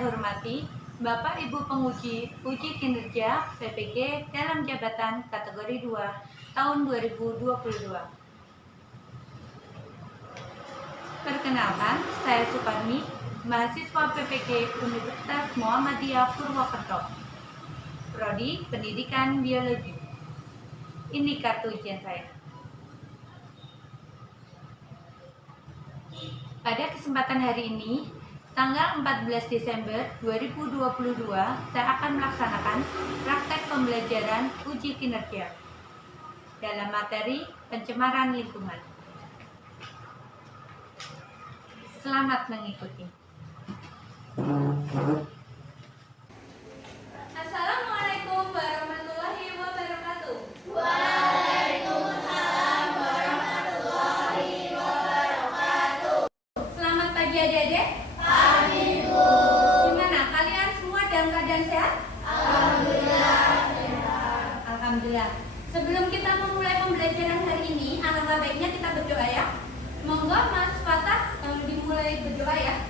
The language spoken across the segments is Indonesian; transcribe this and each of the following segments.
saya hormati Bapak Ibu penguji uji kinerja PPG dalam jabatan kategori 2 tahun 2022. Perkenalkan, saya Suparmi, mahasiswa PPG Universitas Muhammadiyah Purwokerto, Prodi Pendidikan Biologi. Ini kartu ujian saya. Pada kesempatan hari ini, tanggal 14 Desember 2022, saya akan melaksanakan praktek pembelajaran uji kinerja dalam materi pencemaran lingkungan. Selamat mengikuti. Assalamualaikum warahmatullahi wabarakatuh. Waalaikumsalam warahmatullahi wabarakatuh. Selamat pagi adik-adik. Pagi, Bu. Gimana? Kalian semua dalam keadaan sehat? Alhamdulillah sehat. Alhamdulillah. Sebelum kita memulai pembelajaran hari ini, alangkah baiknya kita berdoa ya. Monggo Mas Fatah dimulai berdoa ya.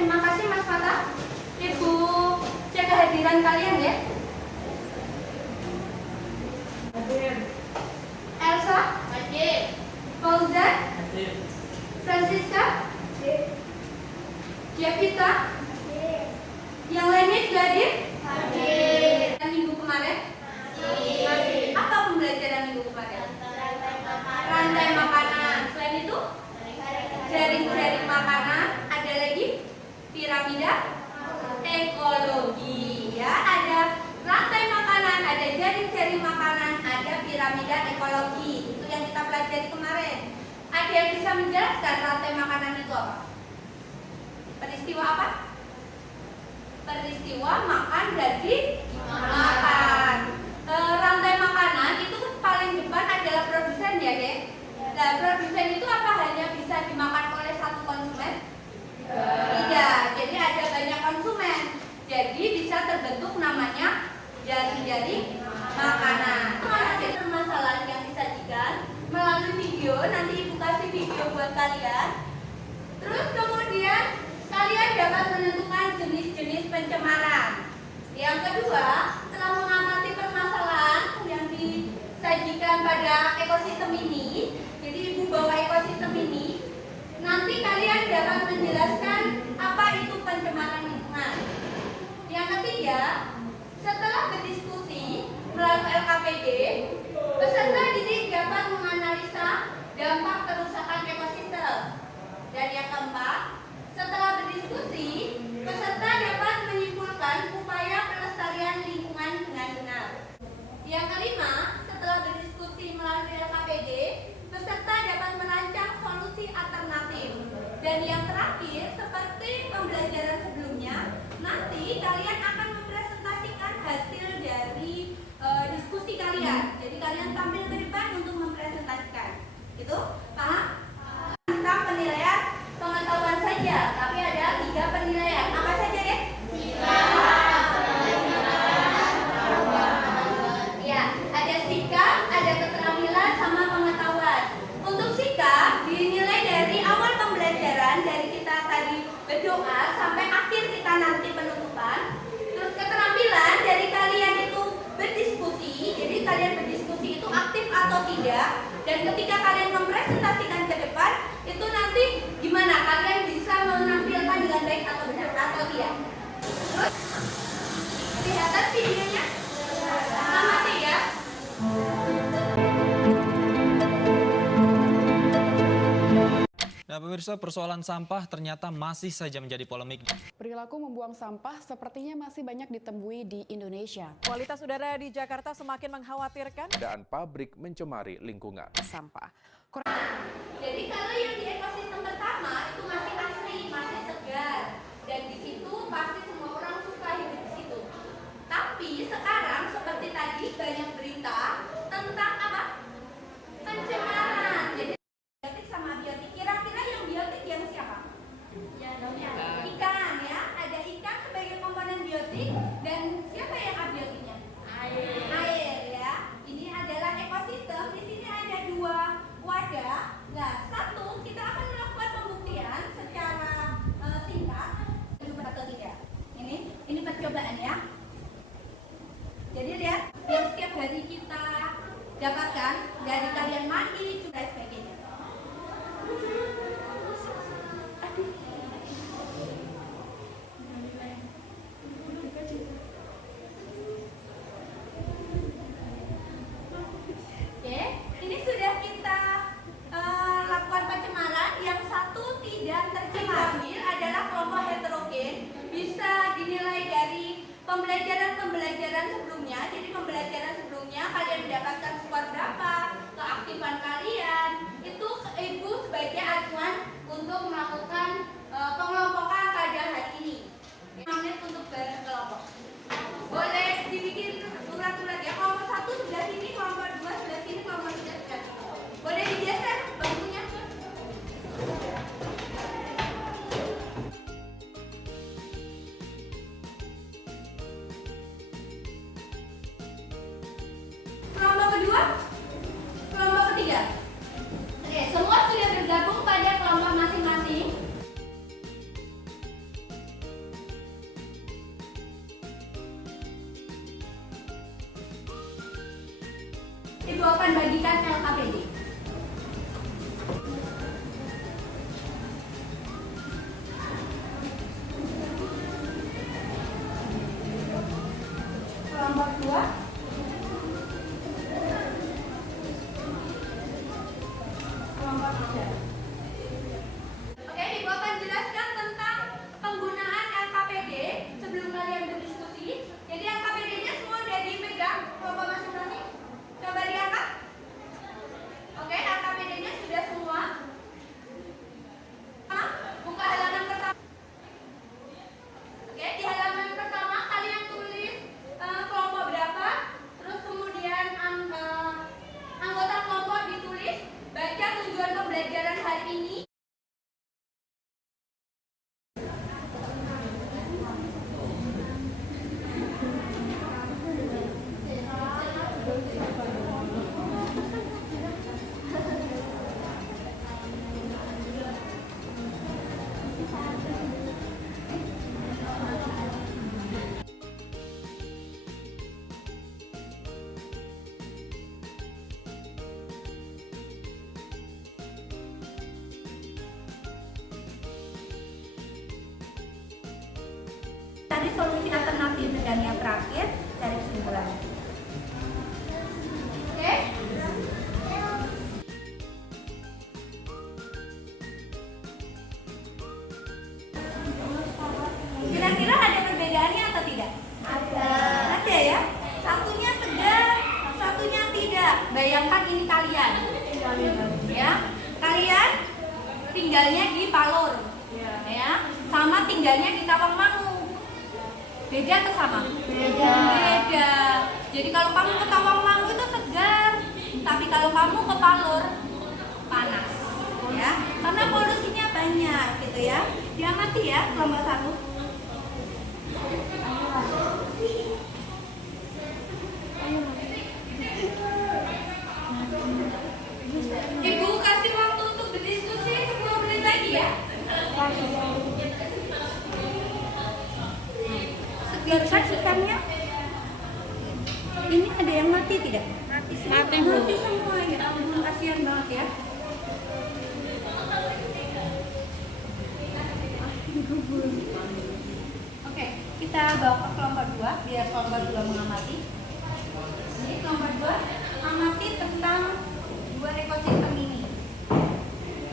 Terima kasih Mas Fatah. Ibu cek kehadiran kalian ya. Hadir. Elsa, Hadir. Fauzan, Hadir. Francisca, Hadir. Javita, Hadir. yang lainnya juga hadir. Hadir. Dan minggu kemarin, Hadir. apa pembelajaran minggu kemarin? Rantai makanan. Selain itu, jaring-jaring makanan. Ada lagi piramida ekologi. Ya, ada rantai makanan, ada jaring-jaring makanan, ada piramida ekologi. Itu yang kita pelajari kemarin. Ada yang bisa menjelaskan rantai makanan itu apa? Peristiwa apa? Peristiwa makan daging makan. Rantai makanan itu paling depan adalah produsen ya, Dek. Nah, produsen itu apa hanya bisa dimakan oleh satu konsumen? Tidak. Jadi ada banyak konsumen. Jadi bisa terbentuk namanya jaring-jaring makanan. Ada permasalahan yang disajikan melalui video. Nanti Ibu kasih video buat kalian. Terus kemudian kalian dapat menentukan jenis-jenis pencemaran. Yang kedua, setelah mengamati permasalahan yang disajikan pada ekosistem ini, jadi Ibu bawa ekosistem ini, nanti kalian dapat menjelaskan apa itu pencemaran lingkungan. Yang ketiga, setelah berdiskusi melalui LKPD, peserta didik dapat menganalisa dampak kerusakan ekosistem. Dan yang keempat, setelah berdiskusi, peserta dapat menyimpulkan upaya pelestarian lingkungan dengan benar. Yang kelima, setelah berdiskusi melalui LKPD, peserta dapat merancang solusi alternatif. Dan yang terakhir, seperti pembelajaran sebelumnya, nanti kalian akan mempresentasikan hasil dari diskusi kalian. Jadi kalian tampil ke depan untuk mempresentasikan. Itu paham? Tentang penilaian pengetahuan saja, tapi ada 3 penilaian. Apa saja deh? Ya, ada sikap, ada keterampilan, sama pengetahuan. Untuk sikap dinilai dari awal pembelajaran, dari kita tadi berdoa sampai akhir kita nanti penutupan. Terus keterampilan dari kalian itu berdiskusi, jadi kalian berdiskusi itu aktif atau tidak. Dan ketika kalian mempresentasikan ke depan, itu nanti gimana kalian bisa menampilkan dengan baik atau benar atau tidak. Terus kelihatan videonya? Amati ya. Nah, pemirsa, persoalan sampah ternyata masih saja menjadi polemik. Perilaku membuang sampah sepertinya masih banyak ditemui di Indonesia. Kualitas udara di Jakarta semakin mengkhawatirkan. Keadaan pabrik mencemari lingkungan. Sampah. Jadi kalau yang di ekosistem pertama itu masih asri, masih segar, dan di situ pasti semua orang suka hidup di situ. Tapi sekarang seperti tadi banyak berita tentang apa? Pencemaran. Jadi biotik sama biotik. Kira-kira yang biotik yang siapa? Ikan ya. Ada ikan sebagai komponen biotik dan siapa yang abiotiknya? Air ya. Ini adalah ekosistem. Di sini ada dua wadah. Nah, satu kita akan melakukan pembuktian secara singkat atau tidak. Ini percobaan ya. Jadi lihat yang setiap hari kita dapatkan dari kalian mandi juga sebagainya. Oke, ini sudah kita lakukan pencemaran. Yang satu tidak tercemar. Adalah kelompok heterogen, bisa dinilai dari pembelajaran sebelumnya. Jadi pembelajaran sebelumnya kalian mendapatkan skor berapa, keaktifan kalian, itu Ibu sebagai acuan untuk melakukan pengelompokan pada hari ini. 5 menit untuk berkelompok. Boleh dibikin surat-surat ya. Kelompok 1 sebelah sini, kelompok 2 sebelah sini, kelompok 3 sebelah sini. Boleh digeser bangkunya. Kelompok kedua, kelompok ketiga. Oke, semua sudah bergabung pada kelompok masing-masing. Ibu akan bagikan LKPD. Kelompok 2. Kelompok 3. Oke, Ibu akan jelaskan tentang penggunaan LKPD sebelum kalian berdiskusi. Jadi LKPD-nya semua udah dipegang kelompok masing-masing. Coba diangkat. Oke, LKPD-nya sudah semua. Buka halaman pertama. Oke, di halaman pertama kalian tulis kelompok berapa, terus kemudian anggota kelompok ditulis, baca tujuan pembelajaran hari ini. Cari solusi alternatif dan yang terakhir cari kesimpulan. Oke? Kira-kira ada perbedaannya atau tidak? Ada ya. Satunya segar, satunya tidak. Bayangkan ini kalian. Ya. Kalian tinggalnya di Palur. Ya. Sama tinggalnya di Tawangmangu. Beda atau sama? Beda. Jadi kalau kamu ke Tawangmangu itu segar, tapi kalau kamu ke Palur panas, ya. Karena polusinya banyak, gitu ya. Diamati ya kelompok 1. Ibu kasih waktu untuk berdiskusi 10 menit lagi ya. Segar kan ikannya? Ini ada yang mati tidak? Mati semua ya. Ampun, kasihan banget ya. Oke, kita bawa ke kelompok 2 biar kelompok 2 mengamati. Ini kelompok 2 amati tentang 2 ekosistem ini.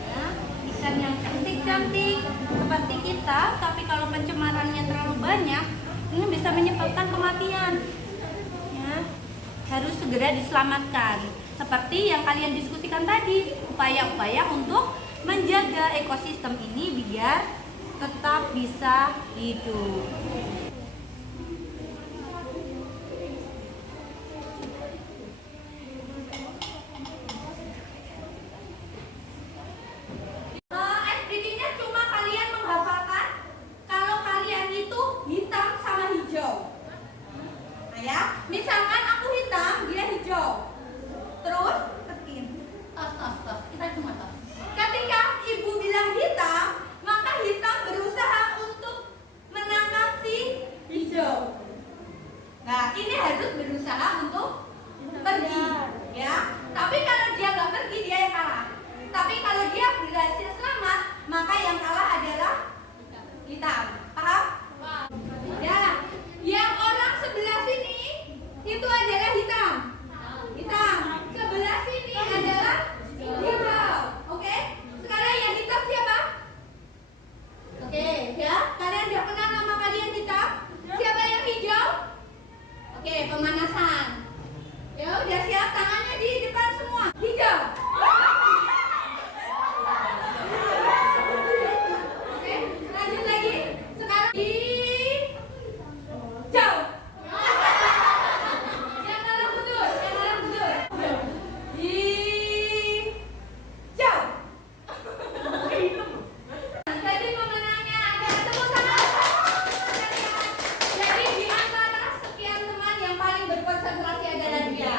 Ya, ikan yang cantik-cantik seperti kita, tapi kalau pencemarannya terlalu banyak, ini bisa menyebabkan kematian. Ya, harus segera diselamatkan. Seperti yang kalian diskusikan tadi, upaya-upaya untuk menjaga ekosistem ini biar tetap bisa hidup. ya. Misalkan aku hitam, dia hijau. Terus tekin. Tos. Kita cuma tos. Ketika ibu bilang hitam, maka hitam berusaha untuk menangkap si hijau. Nah, ini harus berusaha untuk pergi, ya. Tapi kalau dia nggak pergi, dia yang kalah. Tapi kalau dia berhasil selamat, maka yang kalah adalah hitam. Paham? Ya. Yang orang sebelah sini itu adalah hitam. Sebelah sini adalah hijau. Oke? Sekarang yang hitam siapa? Oke, ya. Kalian udah kenal nama kalian hitam? Siapa yang hijau? Oke, pemanasan. Ya udah siap, tangannya di depan semua. Hijau. Oke, lanjut lagi. Sekarang hijau. Yang kalah mundur. Hijau. Jadi pemenangnya ada tepuk tangan. Jadi di antara sekian teman yang paling berkonsentrasi adalah dia.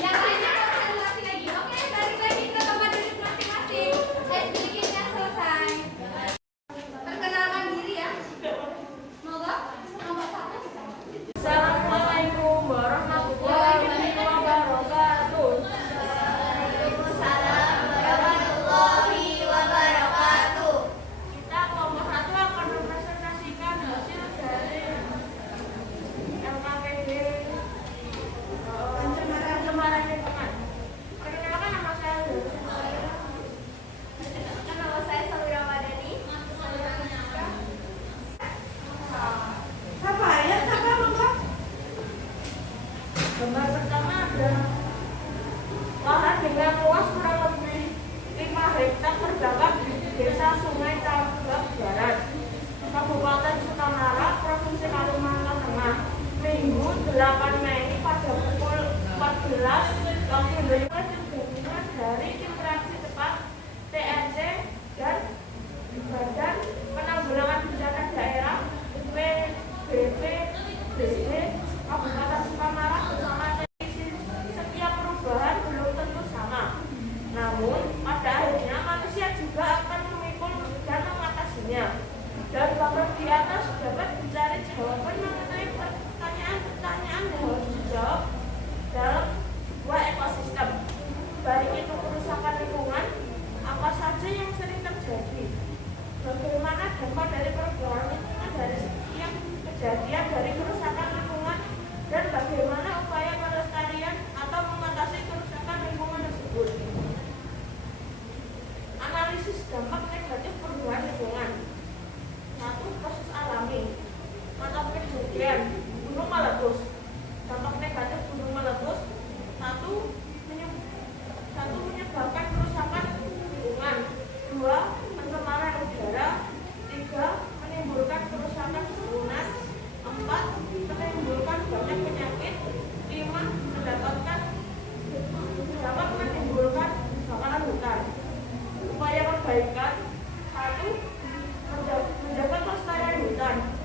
Yang lainnya konsentrasi lagi. Oke, balik lagi ke tempat duduk masing-masing. Speakingnya selesai. Perkenalkan diri ya. Monggo, nomor 1. Assalamualaikum warahmatullahi wabarakatuh. Waalaikumsalam warahmatullahi wabarakatuh. Kita kelompok 1 akan mempresentasikan hasil dari LKPD pencemaran lingkungan. Perkenalkan nama saya Nama saya Salura Madani. Siapa ya? Siapa monggo? Gambar pertama ada lahan dengan luas kurang lebih 5 hektar terdapat di Desa Sungai Tambak Barat, Kabupaten Sukamara, Provinsi Kalimantan Tengah, Minggu 8 Mei pada pukul 14 waktu Indonesia digabungan dari tim reaksi cepat TRC dan Badan Penanggulangan Bencana Daerah BPBD Kabupaten Sukamara bersama TNI. Setiap perubahan belum tentu sama, namun pada akhirnya manusia juga akan memikul dan mengatasinya. Dari babak di atas dapat mencari jawaban mengenai pertanyaan-pertanyaan yang harus dijawab dalam sebuah ekosistem. Baik itu kerusakan lingkungan, apa saja yang sering terjadi, bagaimana dampak dari perubahan lingkungan dari setiap kejadian dari kerusakan lingkungan, dan bagaimana upaya pelestarian atau mengatasi kerusakan lingkungan tersebut. Analisis dampak negatif perubahan lingkungan. 1. Proses alami. Mata kejadian gunung meletus. Dampak negatif gunung meletus. 1. Menyebabkan kerusakan lingkungan. 2. Pencemaran udara. 3. Menimbulkan kerusakan bangunan. 4. Menimbulkan banyak penyakit. 5. Dapat menimbulkan kebakaran hutan. Upaya perbaikan. 1. Menjaga kelestarian hutan.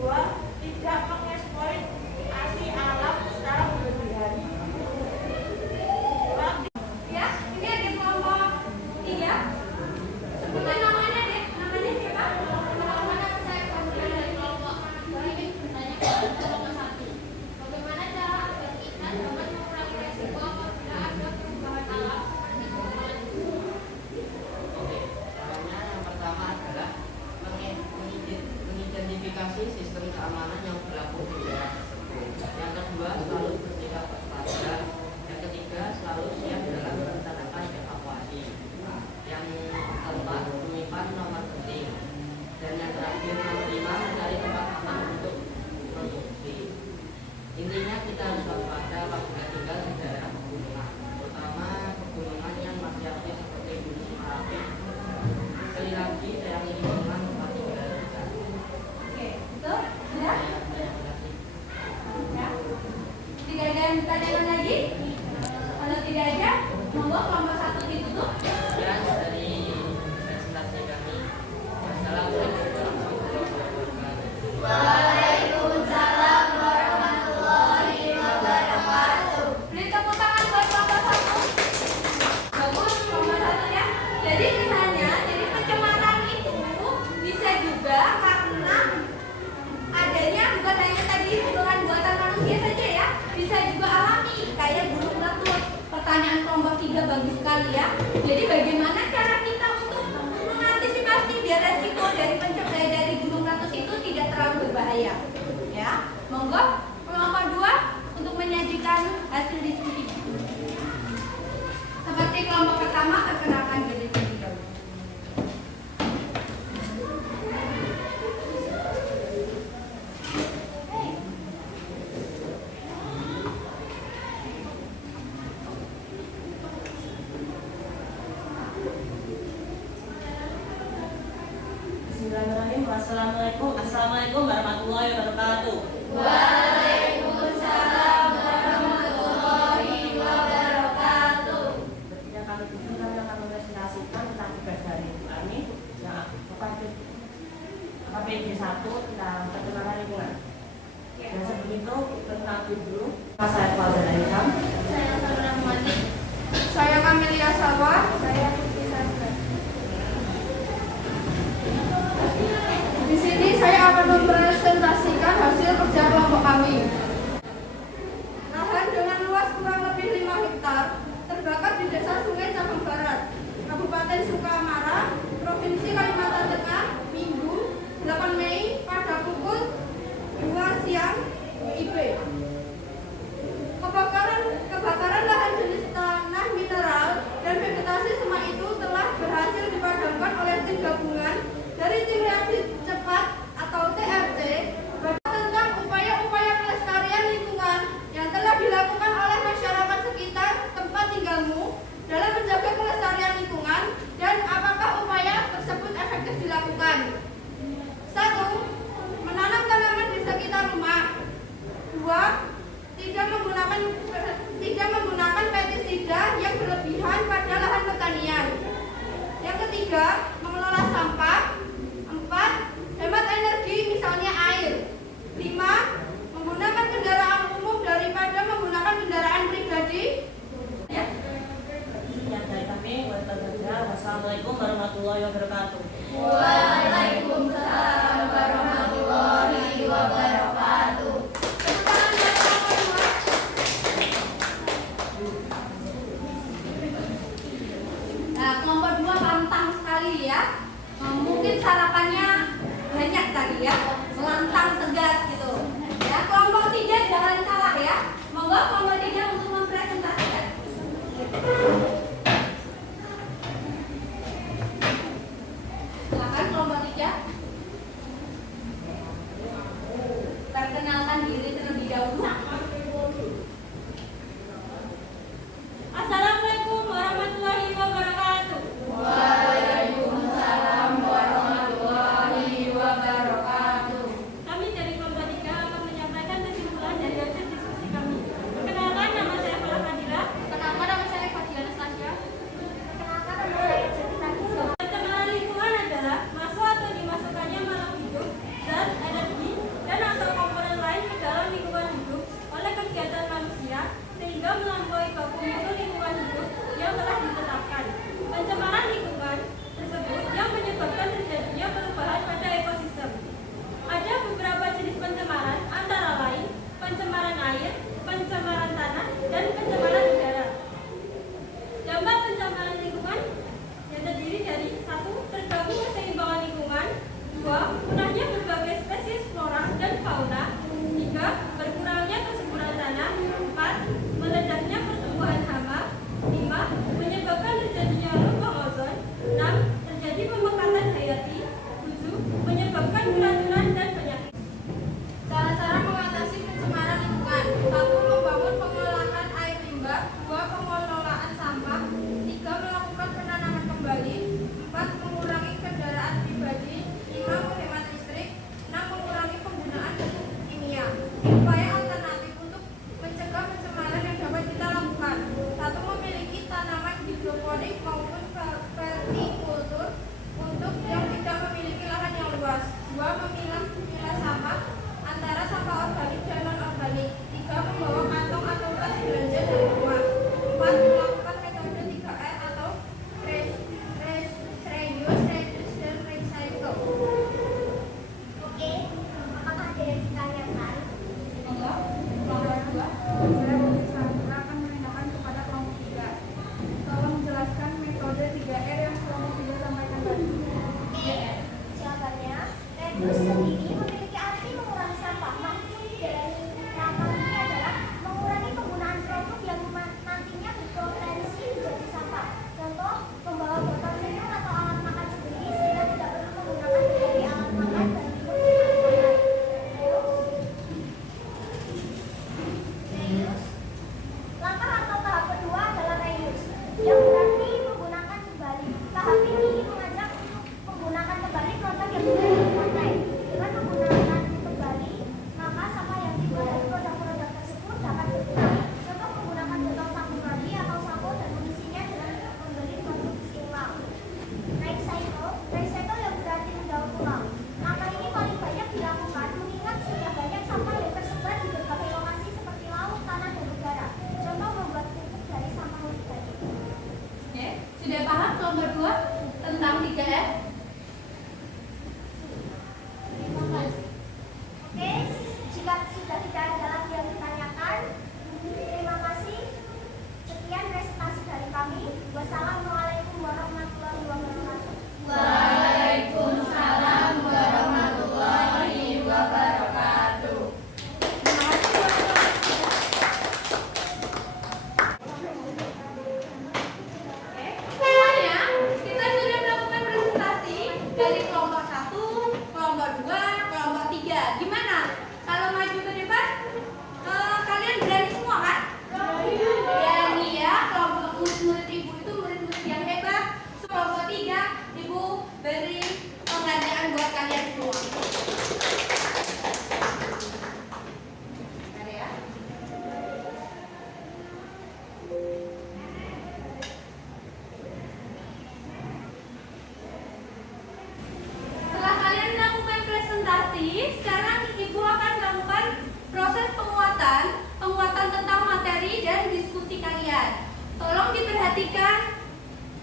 2. Tidak mengeksploitasi alam secara berlebihan. Ya, ini ada kelompok 3. Sebutkan namanya deh. Namanya siapa? Namanya saya dari kelompok. Ini bertanya kepada kelompok 1. Bagaimana cara agar kita dapat mengurangi resiko apabila ada perubahan alam seperti kebakaran hutan? Oke, caranya yang pertama adalah mengidentifikasi sistem keamanan yang berlaku di daerah tersebut. Yang kedua, selalu bersikap waspada. Yang ketiga, selalu siap dalam merencanakan evakuasi. Yang keempat, menyimpan nomor penting. Dan yang terakhir, nomor 5, mencari tempat aman untuk produksi. Intinya kita harus waspada apabila tinggal di daerah pegunungan, terutama pegunungan yang masih aktif seperti Gunung Merapi. Sekali lagi, sayangi lingkungan tempat tinggal kita. Oke, betul? Sudah? Ya. Tidak ada yang pertanyaan lagi? Kalau tidak ada, monggo kelompok 1 ditutup. Sekian dari presentasi kami. Wassalamualaikum warahmatullahi wabarakatuh. Waalaikumsalam warahmatullahi bisa juga alami kayak gunung meletus. Pertanyaan kelompok 3 bagus sekali ya. Jadi bagaimana cara kita untuk mengantisipasi biar resiko dari gunung meletus itu tidak terlalu berbahaya? Ya, monggo kelompok 2 untuk menyajikan hasil diskusi. Seperti kelompok pertama, perkenalkan diri terlebih dahulu. Bismillahirrahmanirrahim. Assalamualaikum warahmatullahi wabarakatuh. Waalaikumsalam warahmatullahi wabarakatuh. Ketika kami di sini kami akan mempresentasikan tentang tugas dari kami yang KPD 1 tentang pencemaran lingkungan. Dan sebelum itu perkenalkan dulu. Saya Fauzan Alikam. Saya Sarah Rahmani. Saya Kamelia Sawa. Saya Putri Sandra. Di sini saya akan mempresentasikan hasil kerja kelompok kami. Lahan dengan luas kurang lebih 5 hektar terbakar di Desa Sungai Cabang Barat, Kabupaten Sukamara, Provinsi Kalimantan Tengah, Minggu 8 Mei pada pukul 2 siang WIB. Kebakaran lahan jenis tanah mineral dan vegetasi semak itu telah berhasil dipadamkan oleh tim gabungan dari tim reaksi cepat atau TRC tentang upaya-upaya pelestarian lingkungan yang telah dilakukan oleh masyarakat sekitar tempat tinggalmu dalam menjaga kelestarian lingkungan dan apakah upaya tersebut efektif dilakukan. 1. Menanam tanaman di sekitar rumah. 2. Tidak menggunakan pestisida yang berlebihan pada lahan pertanian. Yang ketiga, mengelola sampah. 4. Hemat energi misalnya air. 5. Menggunakan kendaraan umum daripada menggunakan kendaraan pribadi. Ya. Sekian dari kami. Wassalamualaikum warahmatullahi wabarakatuh. Waalaikumsalam warahmatullahi wabarakatuh. Nah, kelompok 2 pantang sekali ya. Mungkin sarapannya banyak tadi ya, melantang tegas gitu. Ya, kelompok 3 jangan kalah ya. Monggo kelompok 3 untuk mempresentasikan. Silakan kelompok 3. Perkenalkan diri terlebih dahulu. Assalamualaikum warahmatullahi wabarakatuh. Waalaikumsalam warahmatullahi wabarakatuh. Kami dari kelompok 3 akan menyampaikan kesimpulan dari hasil diskusi kami. Perkenalkan, nama saya Fala Fadila. Perkenalkan, nama saya Fadila Anastasia. Perkenalkan, nama saya Cerita Kiso. Pencemaran lingkungan adalah masuk atau dimasukkannya makhluk hidup, zat, energi, dan atau komponen lain ke dalam lingkungan hidup oleh kegiatan manusia sehingga melampaui baku mutu lingkungan hidup yang telah ditetapkan. Pencemaran lingkungan tersebut yang menyebabkan terjadinya perubahan pada ekosistem. Ada beberapa jenis pencemaran antara lain pencemaran air, pencemaran tanah, dan pencemaran udara. Dampak pencemaran lingkungan yang terdiri dari 1. Terganggu keseimbangan lingkungan. 2. Punahnya berbagai spesies flora dan fauna. 3. Berkurangnya kesuburan tanah. 4. Meledaknya pertumbuhan hama. 5. Menyebabkan terjadinya lubang ozon. 6. Terjadi pemekatan hayati. 7. Menyebabkan keracunan dan penyakit. Cara-cara mengatasi pencemaran lingkungan. 1. Membangun pengolahan air limbah. 2. Pengelolaan sampah. 3. Melakukan penanaman kembali. 4. Mengurangi kendaraan pribadi. 5. Menghemat listrik.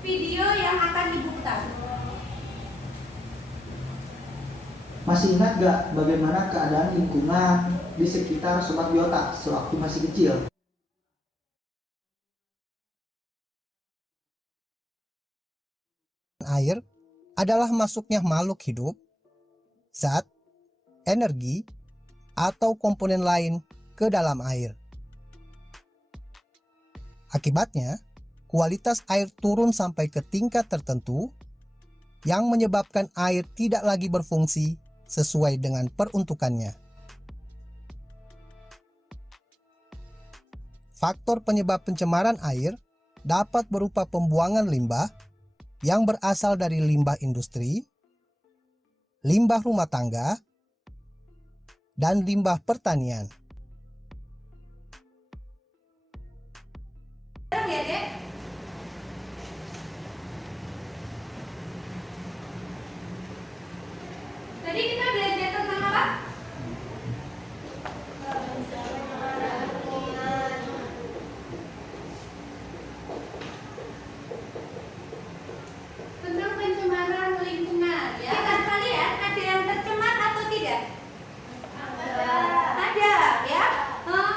video yang akan Ibu putar. Masih ingat gak bagaimana keadaan lingkungan di sekitar Sobat Biota sewaktu masih kecil? Air adalah masuknya makhluk hidup, zat, energi, atau komponen lain ke dalam air. Akibatnya, kualitas air turun sampai ke tingkat tertentu yang menyebabkan air tidak lagi berfungsi sesuai dengan peruntukannya. Faktor penyebab pencemaran air dapat berupa pembuangan limbah yang berasal dari limbah industri, limbah rumah tangga, dan limbah pertanian. Ya, Dek. Tadi kita belajar tentang apa? Tentang pencemaran lingkungan, ya. Kita kalian ada yang tercemar atau tidak? Ada, ya.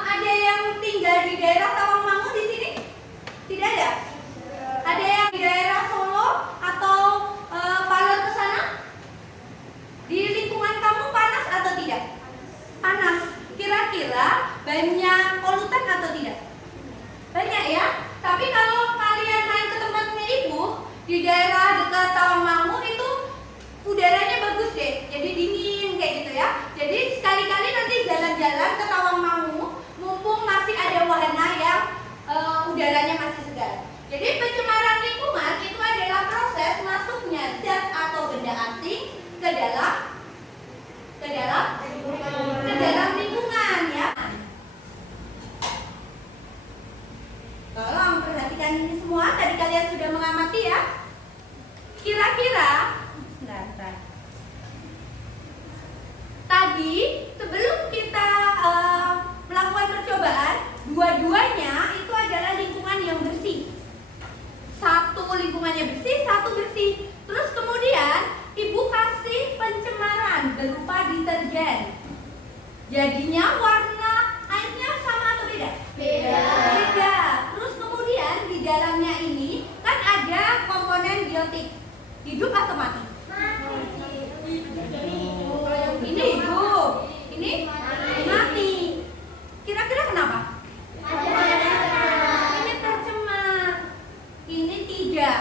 Ada yang tinggal di daerah Tawangmangu di sini? Tidak ada. Ada yang di daerah Solo atau Palembang ke sana? Di lingkungan kamu panas atau tidak? Panas. Kira-kira banyak polutan atau tidak? Banyak, ya. Tapi kalau kalian main ke tempatnya Ibu di daerah dekat Tawangmangu itu udaranya bagus deh. Jadi dingin kayak gitu ya. Jadi sekali-kali nanti jalan-jalan ke Tawangmangu mumpung masih ada wahana yang udaranya masih segar. Jadi pencemaran lingkungan itu adalah proses masuknya zat atau benda asing ke dalam lingkungan, ya. Tolong perhatikan ini semua. Tadi kalian sudah mengamati, ya. Kira-kira tadi sebelum kita melakukan percobaan, dua-duanya itu adalah lingkungan yang bersih. Satu lingkungannya bersih, satu bersih. Terus kemudian Ibu kasih pencemaran berupa deterjen. Jadinya warna airnya sama atau beda? Beda. Terus kemudian di dalamnya ini kan ada komponen biotik. Hidup atau mati? Ini hidup. Ini mati. Kira-kira kenapa? Ini tercemar. Ini tidak.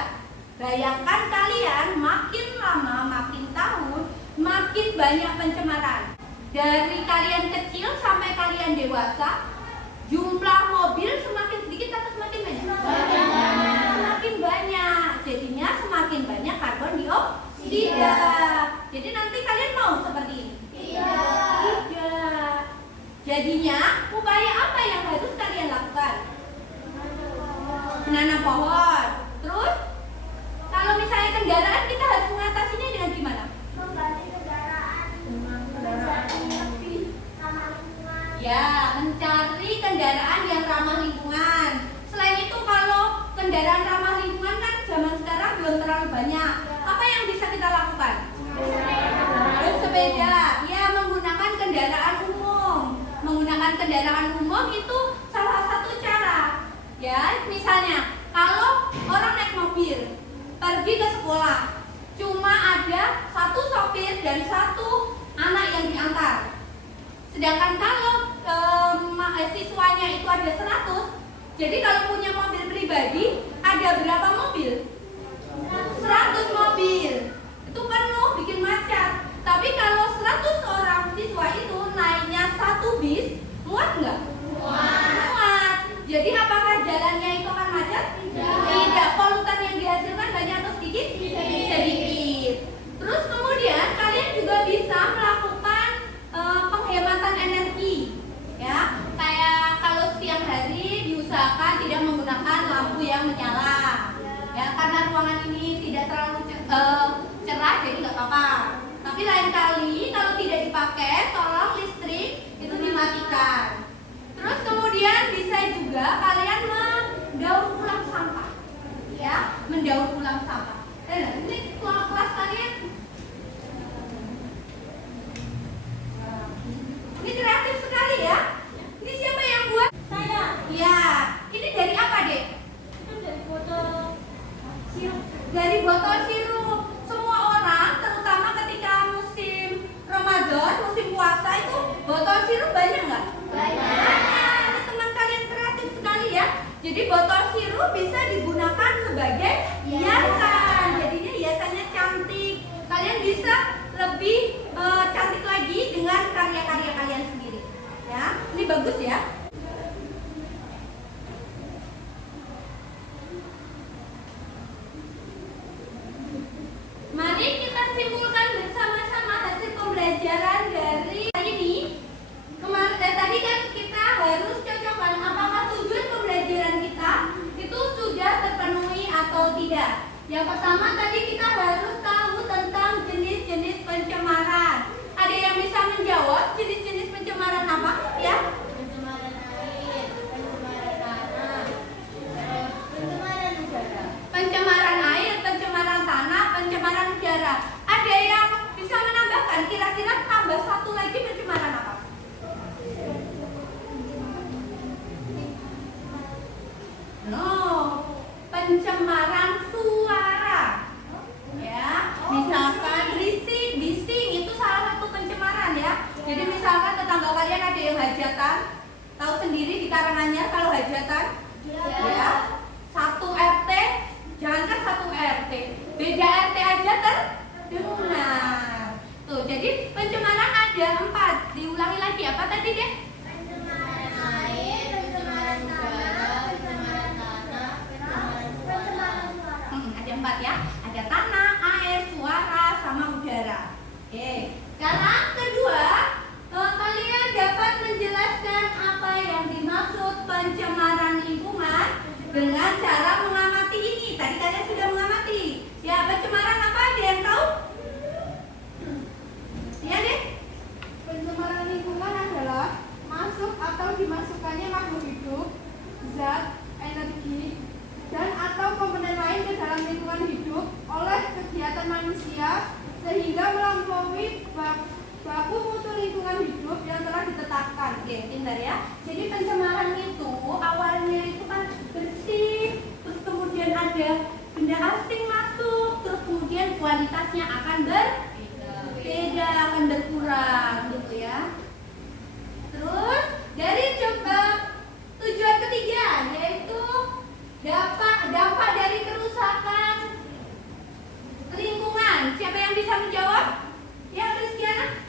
Bayangkan kalian makin lama, makin tahun, makin banyak pencemaran. Dari kalian kecil sampai kalian dewasa, jumlah mobil semakin sedikit atau semakin banyak? Semakin banyak. Jadinya semakin banyak karbon dioksida. Jadi nanti kalian mau seperti ini? Tidak. Jadinya upaya apa yang harus kalian lakukan? Menanam pohon. Terus kalau misalnya kendaraan, kita harus mengatasinya dengan gimana? Mengganti kendaraan lebih ramah lingkungan. Ya, mencari kendaraan yang ramah lingkungan. Selain itu, kalau kendaraan ramah lingkungan kan zaman sekarang belum terlalu banyak. Apa yang bisa kita lakukan? Bersepeda. Ya, menggunakan kendaraan umum. Menggunakan kendaraan umum itu salah satu cara. Ya, misalnya kalau orang naik mobil pergi ke sekolah, cuma ada satu sopir dan satu anak yang diantar. Sedangkan kalau siswanya itu ada 100, jadi kalau punya mobil pribadi ada berapa mobil? 100 mobil. Itu penuh, bikin macet. Tapi kalau 100 orang siswa itu naiknya satu bis, muat nggak? Muat. Jadi apakah jalannya itu akan macet? Tidak. Polutan yang dihasilkan banyak atau sedikit? Sedikit. Terus kemudian kalian juga bisa melakukan penghematan energi, ya. Kayak kalau siang hari diusahakan tidak menggunakan lampu yang menyala, ya, karena ruangan ini tidak terlalu cerah, jadi nggak apa-apa. Tapi lain kali kalau tidak dipakai, tolong listrik itu dimatikan. Terus kemudian bisa juga kalian mendaur ulang sampah, ya, mendaur ulang bagus ya. Mari kita simpulkan bersama-sama hasil pembelajaran dari ini. Kemarin tadi kan kita harus cocokkan apakah tujuan pembelajaran kita itu sudah terpenuhi atau tidak. Yang pertama tadi kita harus tahu tentang jenis-jenis pencemaran. Ada yang bisa menjawab jenis-jenis pencemaran apa? Ya? Pencemaran air, pencemaran tanah, pencemaran udara. Pencemaran air, pencemaran tanah, pencemaran udara. Ada yang bisa menambahkan kira-kira tambah satu lagi pencemaran apa? No, pencemaran suara. Ya, misalkan berisik, bising itu salah satu pencemaran ya. Jadi misalkan tetangga kalian ada yang hajatan, tahu sendiri di Karanganyar kalau hajatan, ya, satu RT, jangankan satu RT, beda RT aja terdengar. Tuh, jadi pencemaran ada 4. Diulangi lagi apa tadi deh? Pencemaran air, pencemaran udara, pencemaran tanah, pencemaran suara. Ada 4 ya. Ada tanah, air, suara, sama udara. Oke. Sekarang kedua, kalian dapat menjelaskan apa yang dimaksud pencemaran lingkungan dengan cara mengamati ini. Tadi kalian sudah mengamati. Ya, pencemaran apa? Ada yang tahu? Ya deh. Pencemaran lingkungan adalah masuk atau dimasukkannya makhluk hidup, zat, energi, dan atau komponen lain ke dalam lingkungan hidup oleh kegiatan manusia sehingga melampaui baku mutu lingkungan hidup yang telah ditetapkan. Oke, pintar ya. Jadi pencemaran itu awalnya itu kan bersih, terus kemudian ada benda asing masuk, terus kemudian kualitasnya akan berbeda, akan berkurang gitu ya. Terus dari coba tujuan ketiga yaitu dampak dari kerusakan lingkungan. Siapa yang bisa menjawab? Ya, Rizkiana.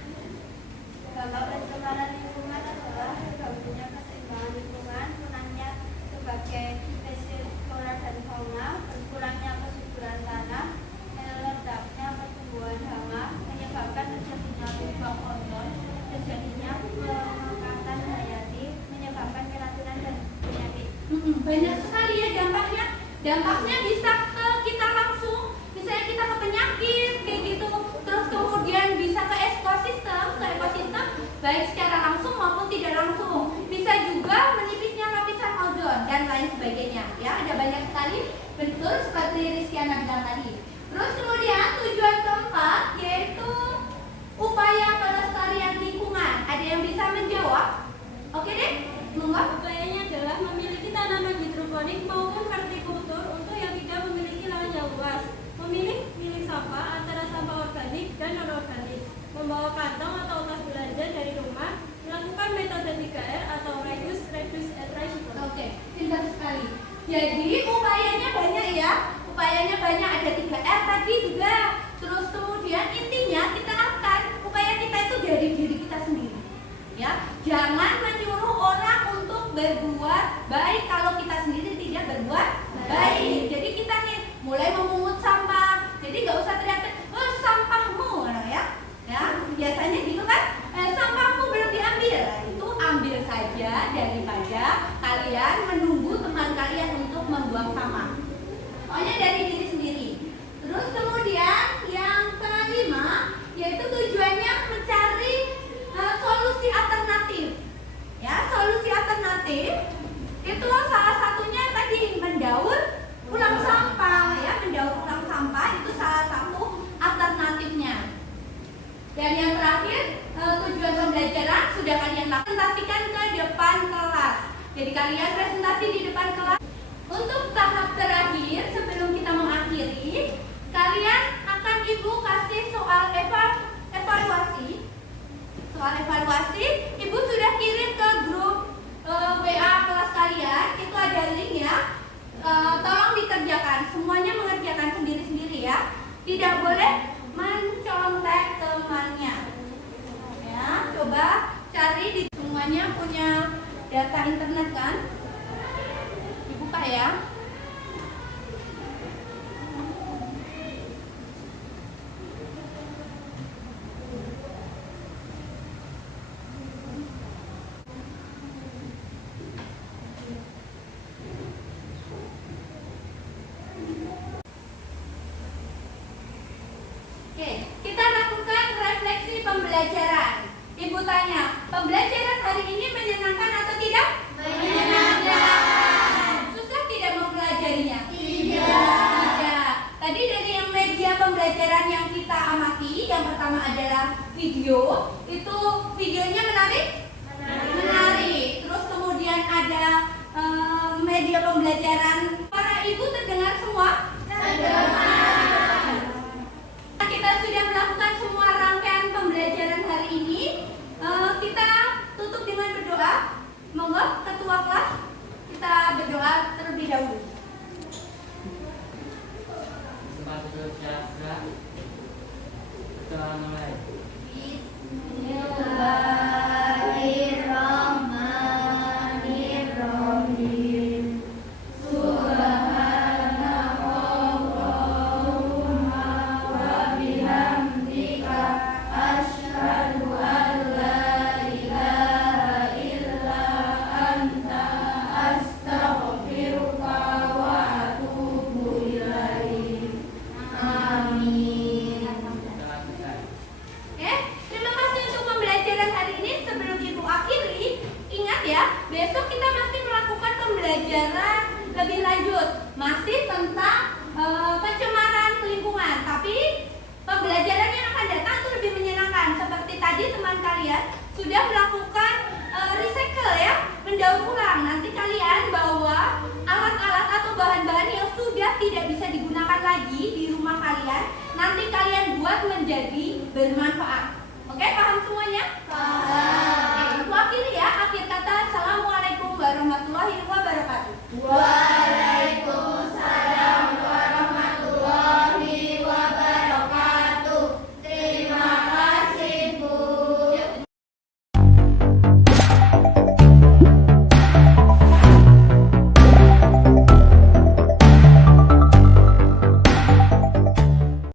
Dampak pencemaran lingkungan adalah terganggunya keseimbangan lingkungan, kurangnya sebagai spesies flora dan fauna, berkurangnya kesuburan tanah, meledaknya pertumbuhan hama, menyebabkan terjadinya lubang ozon, terjadinya pemekatan hayati, menyebabkan keracunan dan penyakit. Banyak sekali ya dampaknya. Dampaknya bisa ke kita langsung, misalnya kita ke penyakit kayak gitu. Terus kemudian bisa ke ekosistem, baik secara langsung maupun tidak langsung. Bisa juga menipisnya lapisan ozon dan lain sebagainya. Ya, ada banyak sekali bentuk seperti Rizkiana bilang tadi. Terus kemudian tujuan keempat yaitu upaya pelestarian lingkungan. Ada yang bisa menjawab? Oke deh, monggo. Upayanya adalah memiliki tanaman hidroponik maupun hortikultur untuk yang tidak memiliki lahan yang luas. Milih sampah antara sampah organik dan non-organik. Membawa kantong atau tas belanja dari rumah. Melakukan metode 3R atau reduce, reduce, and recycle. Oke, pintar sekali. Jadi upayanya banyak ya. Upayanya banyak, ada 3R tadi juga. Terus kemudian intinya kita akan upaya kita itu dari diri kita sendiri. Ya, jangan menyuruh orang untuk berbuat baik kalau kita sendiri tidak berbuat baik. Jadi kita nih mulai memungut sampah. Jadi nggak usah teriak-teriak, "Oh, sampahmu," ya. Ya, biasanya gitu kan, sampahmu belum diambil. Nah, itu ambil saja daripada kalian menunggu teman kalian untuk membuang sampah. Pokoknya dari diri sendiri. Terus kemudian yang kelima yaitu tujuannya mencari solusi alternatif. Ya, solusi alternatif itu salah satunya tadi mendaur ulang sampah ya, mendaur ulang sampah itu salah satu alternatifnya. Dan yang terakhir tujuan pembelajaran sudah kalian presentasikan ke depan kelas. Jadi kalian presentasi di depan kelas. Untuk tahap terakhir sebelum kita mengakhiri, kalian akan ibu kasih soal evaluasi. Soal evaluasi, ibu sudah kirim ke grup WA kelas kalian. Itu ada link ya. Tolong dikerjakan. Semuanya mengerjakan sendiri-sendiri ya. Tidak boleh mencontek temannya. Ya, coba cari di semuanya punya data internet kan? Dibuka ya. Oke, kita lakukan refleksi pembelajaran. Ibu tanya, pembelajaran hari ini menyenangkan atau tidak? Menyenangkan. Susah tidak mempelajarinya? Tidak. Tadi dari yang media pembelajaran yang kita amati, yang pertama adalah video. Itu videonya menarik? Menarik. Terus kemudian ada media pembelajaran. Para ibu terdengar semua? Terdengar. Kita sudah melakukan semua rangkaian pembelajaran hari ini. Kita tutup dengan berdoa. Monggo ketua kelas kita berdoa terlebih dahulu. Kita mulai. Bismillahirrahmanirrahim. Besok kita masih melakukan pembelajaran lebih lanjut, masih tentang pencemaran lingkungan. Tapi pembelajaran yang akan datang itu lebih menyenangkan. Seperti tadi teman kalian sudah melakukan recycle ya, mendaur ulang. Nanti kalian bawa alat-alat atau bahan-bahan yang sudah tidak bisa digunakan lagi di rumah kalian. Nanti kalian buat menjadi bermanfaat. Oke, paham semuanya? Paham. Oke, itu akhir ya. Akhir kata, Assalamualaikum warahmatullahi wabarakatuh.